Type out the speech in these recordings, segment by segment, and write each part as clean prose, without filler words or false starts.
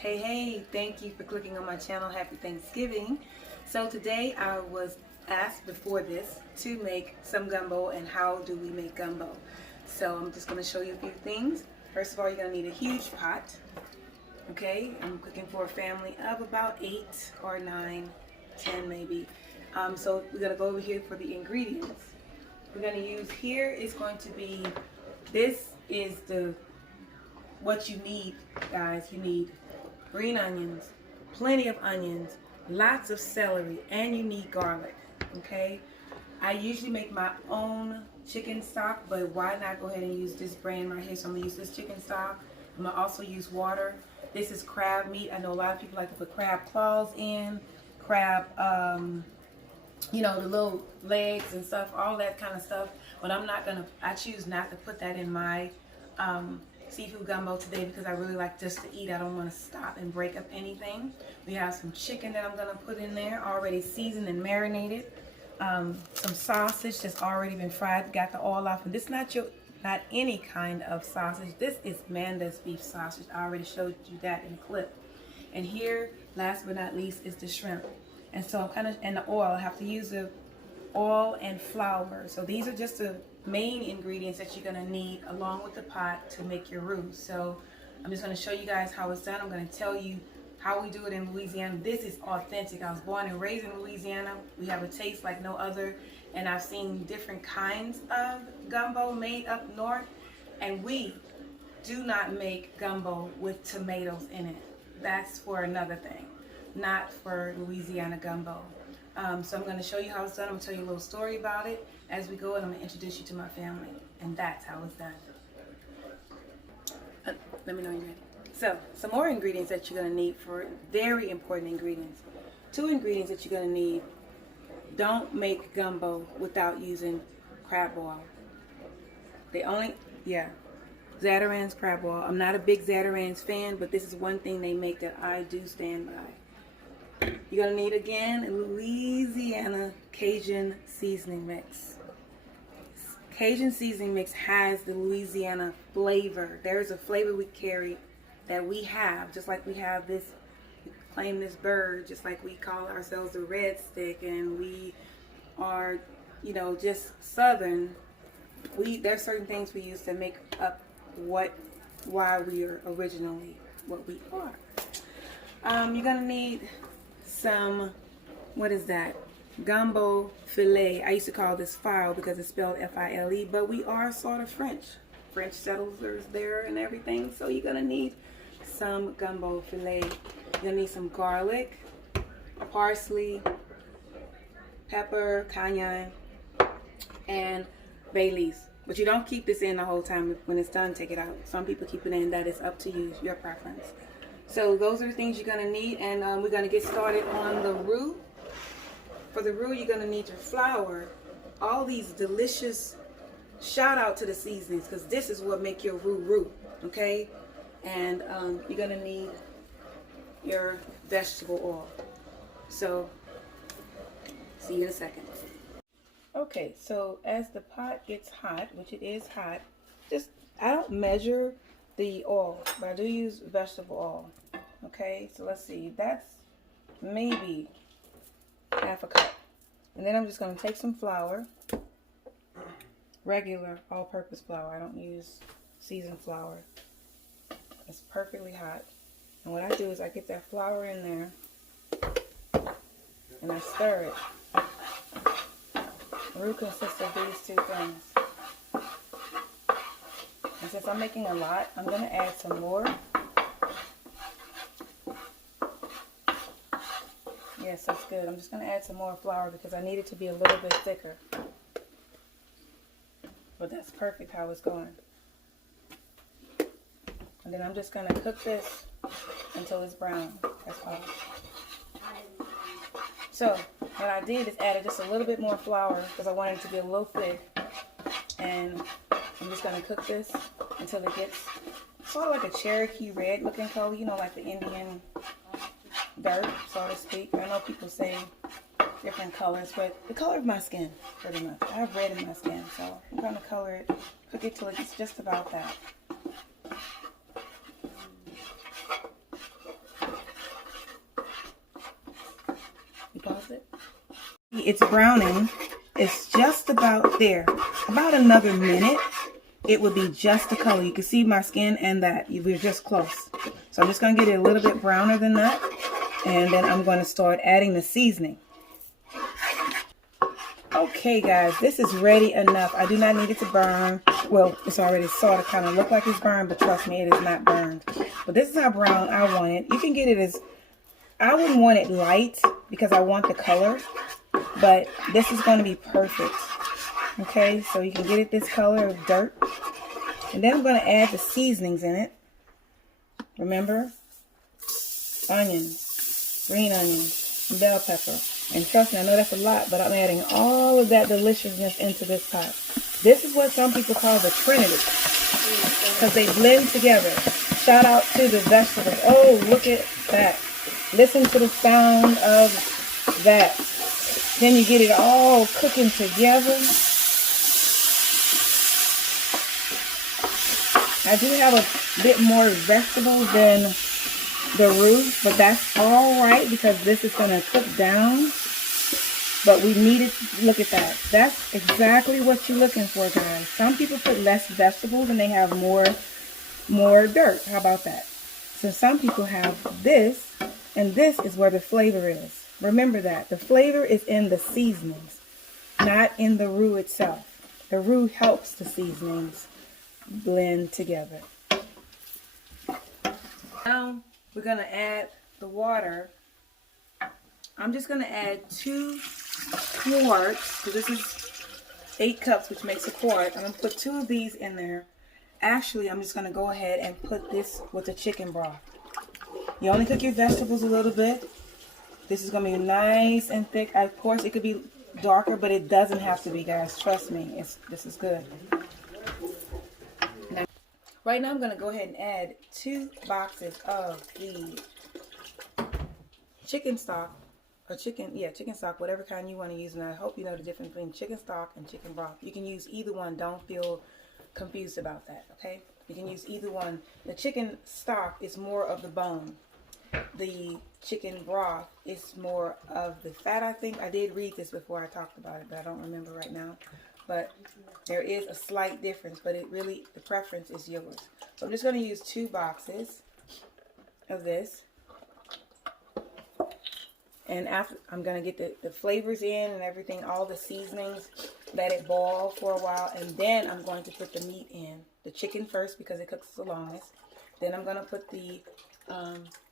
Hey, thank you for clicking on my channel. Happy Thanksgiving. So today I was asked before this to make some gumbo, and how do we make gumbo. So I'm just going to show you a few things. First of all, you're going to need a huge pot. Okay, I'm cooking for a family of about 8 or 9, 10 maybe. So we're going to go over here for the ingredients. We're going to use here is going to be, this is what you need, guys. You need green onions, plenty of onions, lots of celery, and you need garlic. Okay, I usually make my own chicken stock, but why not go ahead and use this brand right here? So I'm gonna use this chicken stock. I'm gonna also use water. This is crab meat. I know a lot of people like to put crab claws in, crab, you know, the little legs and stuff, all that kind of stuff. But I choose not to put that in my seafood gumbo today because I really like just to eat. I don't want to stop and break up anything. We have some chicken that I'm going to put in there, already seasoned and marinated. Some sausage that's already been fried, got the oil off. And this is not any kind of sausage. This is Manda's beef sausage. I already showed you that in the clip. And here, last but not least, is the shrimp. And so and the oil. I have to use the oil and flour. So these are just the main ingredients that you're going to need along with the pot to make your roux. So I'm just going to show you guys how it's done. I'm going to tell you how we do it in Louisiana. This is authentic. I was born and raised in Louisiana. We have a taste like no other, and I've seen different kinds of gumbo made up north, and we do not make gumbo with tomatoes in it. That's for another thing, not for Louisiana gumbo. So I'm going to show you how it's done. I'm going to tell you a little story about it as we go, and I'm going to introduce you to my family. And that's how it's done. Let me know you're ready. So, some more ingredients that you're going to need for very important ingredients. 2 ingredients that you're going to need. Don't make gumbo without using crab oil. Zatarain's crab oil. I'm not a big Zatarain's fan, but this is one thing they make that I do stand by. You're going to need, again, Louisiana Cajun seasoning mix. Cajun seasoning mix has the Louisiana flavor. There's a flavor we carry that we have, just like we have this, we claim this bird, just like we call ourselves the red stick, and we are, you know, just Southern. There's certain things we use to make up why we are originally what we are. You're going to need some, what is that? Gumbo filet. I used to call this file because it's spelled F-I-L-E, but we are sort of French settlers there and everything. So you're gonna need some gumbo filet. You're gonna need some garlic, parsley, pepper, cayenne, and bay leaves. But you don't keep this in the whole time. When it's done, take it out. Some people keep it in. That is up to you, your preference. So those are the things you're going to need, and we're going to get started on the roux. For the roux, you're going to need your flour, all these delicious, shout out to the seasonings, because this is what make your roux, okay? And you're going to need your vegetable oil. So, see you in a second. Okay, so as the pot gets hot, which it is hot, I don't measure the oil, but I do use vegetable oil. Okay, so let's see, that's maybe half a cup. And then I'm just going to take some flour, regular all-purpose flour. I don't use seasoned flour. It's perfectly hot. And what I do is I get that flour in there and I stir it. Roux consists of these 2 things. And since I'm making a lot, I'm going to add some more. Yes, that's good. I'm just going to add some more flour because I need it to be a little bit thicker. But that's perfect how it's going. And then I'm just going to cook this until it's brown. That's all. So, what I did is added just a little bit more flour because I wanted it to be a little thick. And I'm just going to cook this until it gets sort of like a Cherokee red looking color, you know, like the Indian dirt, so to speak. I know people say different colors, but the color of my skin, pretty much. I have red in my skin, so I'm going to color it, cook it till it's just about that. It's browning. It's just about there. About another minute, it would be just the color. You can see my skin and that. We're just close. So I'm just going to get it a little bit browner than that. And then I'm going to start adding the seasoning. Okay, guys, this is ready enough. I do not need it to burn. Well, it's already sort of kind of look like it's burned, but trust me, it is not burned. But this is how brown I want it. You can get it as, I wouldn't want it light because I want the color, but this is going to be perfect. Okay, so you can get it this color of dirt. And then I'm going to add the seasonings in it. Remember, onions, green onions, and bell pepper. And trust me, I know that's a lot, but I'm adding all of that deliciousness into this pot. This is what some people call the Trinity, because they blend together. Shout out to the vegetables. Oh, look at that. Listen to the sound of that. Then you get it all cooking together. I do have a bit more vegetables than the roux, but that's all right because this is going to cook down. But we need it. Look at that. That's exactly what you're looking for, guys. Some people put less vegetables and they have more dirt. How about that? So some people have this, and this is where the flavor is. Remember that. The flavor is in the seasonings, not in the roux itself. The roux helps the seasonings blend together. Now we're going to add the water. I'm just going to add 2 quarts, because this is 8 cups, which makes a quart. I'm going to put 2 of these in there. Actually, I'm just going to go ahead and put this with the chicken broth. You only cook your vegetables a little bit. This is going to be nice and thick. Of course, it could be darker, but it doesn't have to be, guys. Trust me, this is good. Now, right now, I'm going to go ahead and add 2 boxes of the chicken stock. Or chicken stock, whatever kind you want to use. And I hope you know the difference between chicken stock and chicken broth. You can use either one. Don't feel confused about that, okay? You can use either one. The chicken stock is more of the bone. The chicken broth is more of the fat, I think. I did read this before I talked about it, but I don't remember right now. But there is a slight difference, but the preference is yours. So I'm just going to use 2 boxes of this. And after, I'm going to get the flavors in and everything, all the seasonings, let it boil for a while. And then I'm going to put the meat in. The chicken first because it cooks the longest. Then I'm going to put the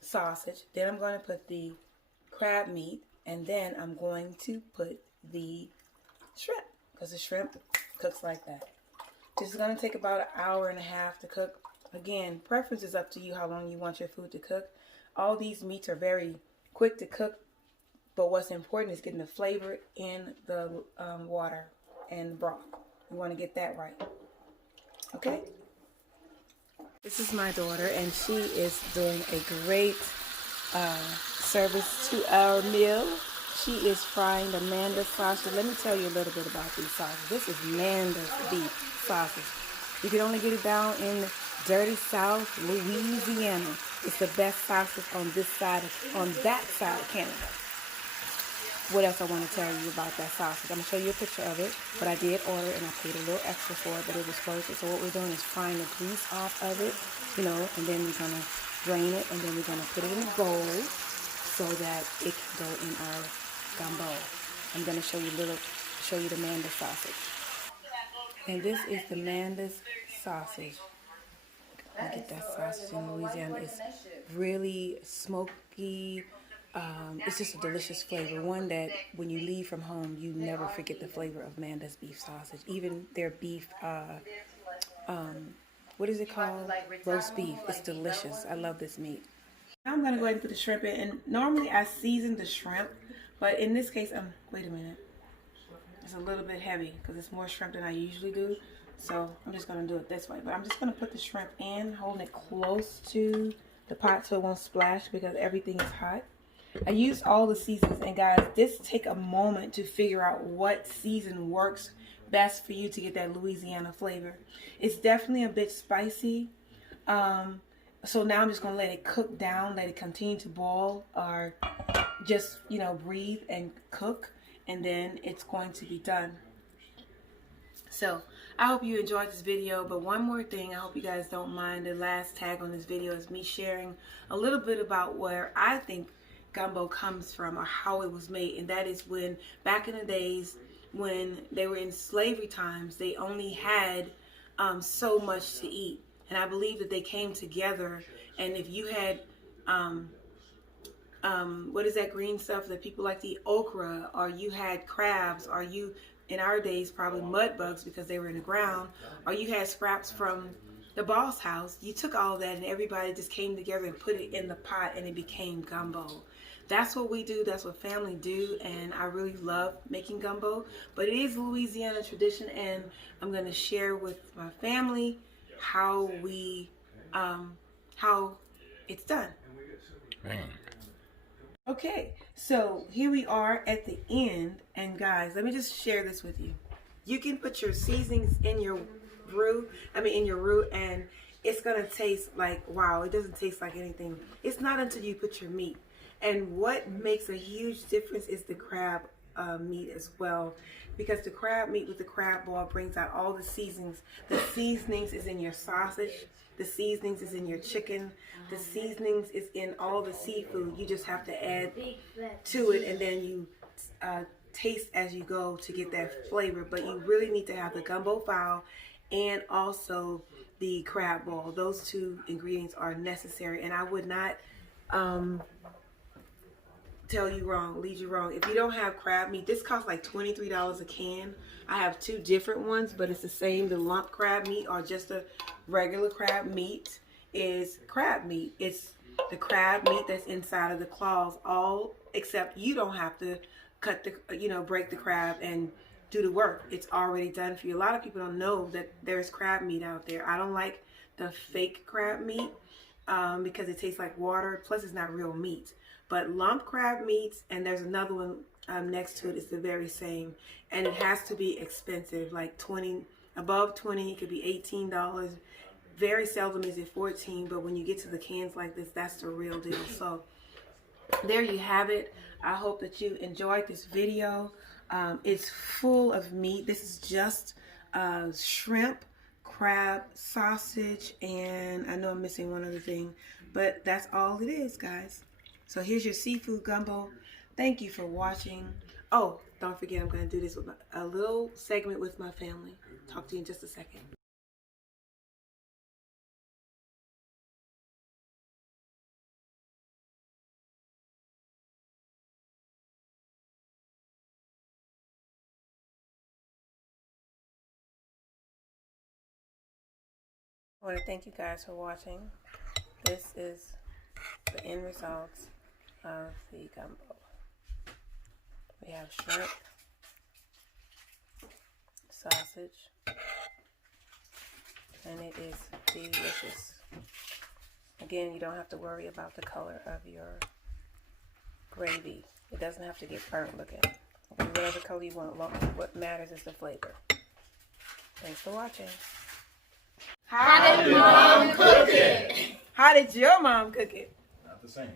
sausage. Then I'm going to put the crab meat. And then I'm going to put the shrimp, because the shrimp cooks like that. This is going to take about 1.5 hours to cook. Again, preference is up to you how long you want your food to cook. All these meats are very quick to cook. But what's important is getting the flavor in the water and broth. You want to get that right. Okay? This is my daughter, and she is doing a great service to our meal. She is frying the Manda's sausage. Let me tell you a little bit about these sausages. This is Manda's beef sausage. You can only get it down in dirty South Louisiana. It's the best sausage on that side of Canada. What else I want to tell you about that sausage? I'm going to show you a picture of it, but I did order and I paid a little extra for it, but it was worth it. So what we're doing is frying the grease off of it, and then we're going to drain it, and then we're going to put it in a bowl so that it can go in our gumbo. I'm going to show you the Manda's sausage. And this is the Manda's sausage. Look at that sausage in Louisiana. It's really smoky. It's just a delicious flavor. One that when you leave from home, you never forget the flavor of Manda's beef sausage. Even their beef, what is it called? Roast beef. It's delicious. I love this meat. Now I'm going to go ahead and put the shrimp in. And normally I season the shrimp, but in this case, wait a minute. It's a little bit heavy because it's more shrimp than I usually do. So I'm just going to do it this way. But I'm just going to put the shrimp in, holding it close to the pot so it won't splash because everything is hot. I used all the seasons, and guys, this take a moment to figure out what season works best for you to get that Louisiana flavor. It's definitely a bit spicy. So now I'm just going to let it cook down, let it continue to boil, or just, breathe and cook. and then it's going to be done. So I hope you enjoyed this video, but one more thing, I hope you guys don't mind. The last tag on this video is me sharing a little bit about where I think gumbo comes from, or how it was made. And that is when, back in the days when they were in slavery times, they only had so much to eat. And I believe that they came together, and if you had what is that green stuff that people like to eat, okra, or you had crabs, or you, in our days, probably mud bugs because they were in the ground, or you had scraps from the boss house, you took all that and everybody just came together and put it in the pot and it became gumbo. That's what we do. That's what family do, and I really love making gumbo. But it is Louisiana tradition, and I'm going to share with my family how we, how it's done. Man. Okay, so here we are at the end, and guys, let me just share this with you. You can put your seasonings in your brew, in your roux, and it's gonna taste like, wow, it doesn't taste like anything. It's not until you put your meat. And what makes a huge difference is the crab meat as well, because the crab meat with the crab ball brings out all the seasonings. The seasonings is in your sausage. The seasonings is in your chicken. The seasonings is in all the seafood. You just have to add to it, and then you taste as you go to get that flavor. But you really need to have the gumbo fowl and also the crab ball. Those two ingredients are necessary, and I would not lead you wrong. If you don't have crab meat, this costs like $23 a can. I have two different ones, but it's the same. The lump crab meat or just a regular crab meat is crab meat. It's the crab meat that's inside of the claws, all except you don't have to cut the, break the crab and do the work. It's already done for you. A lot of people don't know that there's crab meat out there. I don't like the fake crab meat because it tastes like water. Plus, it's not real meat. But lump crab meats, and there's another one next to it, it's the very same. And it has to be expensive, like above 20, it could be $18. Very seldom is it 14, but when you get to the cans like this, that's the real deal. So there you have it. I hope that you enjoyed this video. It's full of meat. This is just shrimp, crab, sausage, and I know I'm missing one other thing, but that's all it is, guys. So here's your seafood gumbo. Thank you for watching. Oh, don't forget, I'm going to do this with a little segment with my family. Talk to you in just a second. I want to thank you guys for watching. This is the end results of the gumbo. We have shrimp, sausage, and it is delicious. Again, you don't have to worry about the color of your gravy. It doesn't have to get burnt looking. Whatever color you want. What matters is the flavor. Thanks for watching. How did Mom cook it? How did your mom cook it? Not the same.